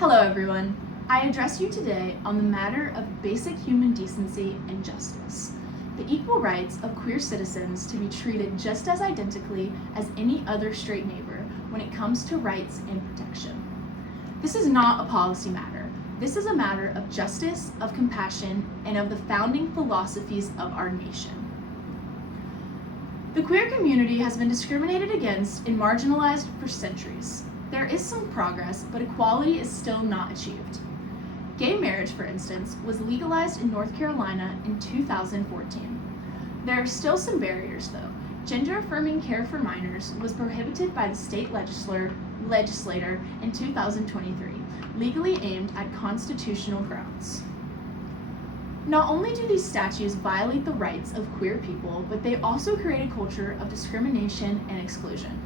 Hello everyone. I address you today on the matter of basic human decency and justice, the equal rights of queer citizens to be treated just as identically as any other straight neighbor when it comes to rights and protection. This is not a policy matter. This is a matter of justice, of compassion, and of the founding philosophies of our nation. The queer community has been discriminated against and marginalized for centuries. There is some progress, but equality is still not achieved. Gay marriage, for instance, was legalized in North Carolina in 2014. There are still some barriers, though. Gender-affirming care for minors was prohibited by the state legislator in 2023, legally aimed at constitutional grounds. Not only do these statutes violate the rights of queer people, but they also create a culture of discrimination and exclusion.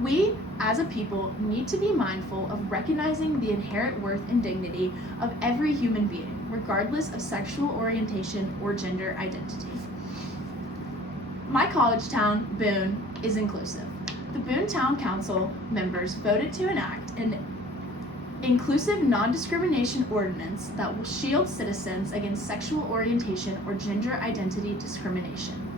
We, as a people, need to be mindful of recognizing the inherent worth and dignity of every human being, regardless of sexual orientation or gender identity. My college town, Boone, is inclusive. The Boone Town Council members voted to enact an inclusive non-discrimination ordinance that will shield citizens against sexual orientation or gender identity discrimination.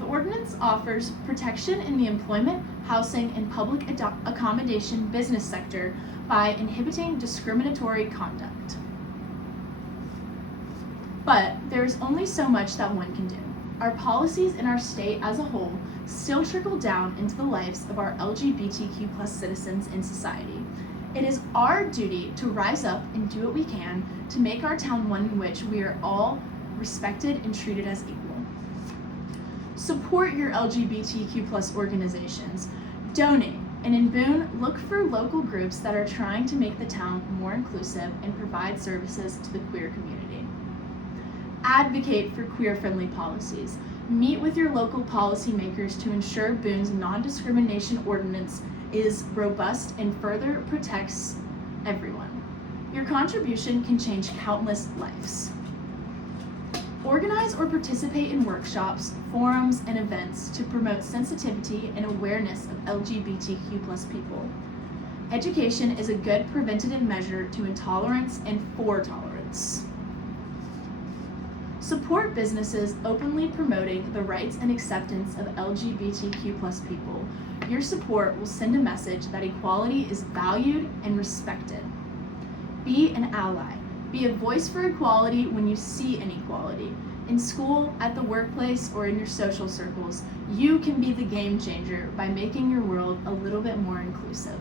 The ordinance offers protection in the employment, housing, and public accommodation business sector by inhibiting discriminatory conduct. But there is only so much that one can do. Our policies in our state as a whole still trickle down into the lives of our LGBTQ+ citizens in society. It is our duty to rise up and do what we can to make our town one in which we are all respected and treated as equal. Support your LGBTQ+ organizations, donate, and in Boone, look for local groups that are trying to make the town more inclusive and provide services to the queer community. Advocate for queer-friendly policies. Meet with your local policymakers to ensure Boone's non-discrimination ordinance is robust and further protects everyone. Your contribution can change countless lives. Organize or participate in workshops, forums, and events to promote sensitivity and awareness of LGBTQ+ people. Education is a good preventative measure to intolerance and for tolerance. Support businesses openly promoting the rights and acceptance of LGBTQ+ people. Your support will send a message that equality is valued and respected. Be an ally. Be a voice for equality when you see inequality. In school, at the workplace, or in your social circles, you can be the game changer by making your world a little bit more inclusive.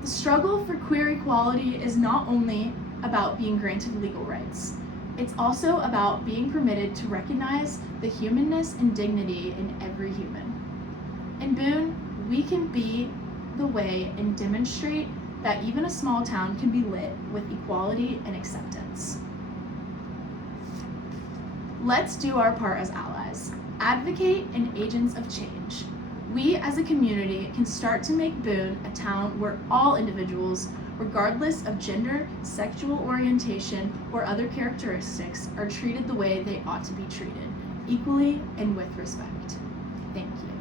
The struggle for queer equality is not only about being granted legal rights. It's also about being permitted to recognize the humanness and dignity in every human. In Boone, we can be the way and demonstrate that even a small town can be lit with equality and acceptance. Let's do our part as allies, advocate and agents of change. We as a community can start to make Boone a town where all individuals, regardless of gender, sexual orientation, or other characteristics, are treated the way they ought to be treated, equally and with respect. Thank you.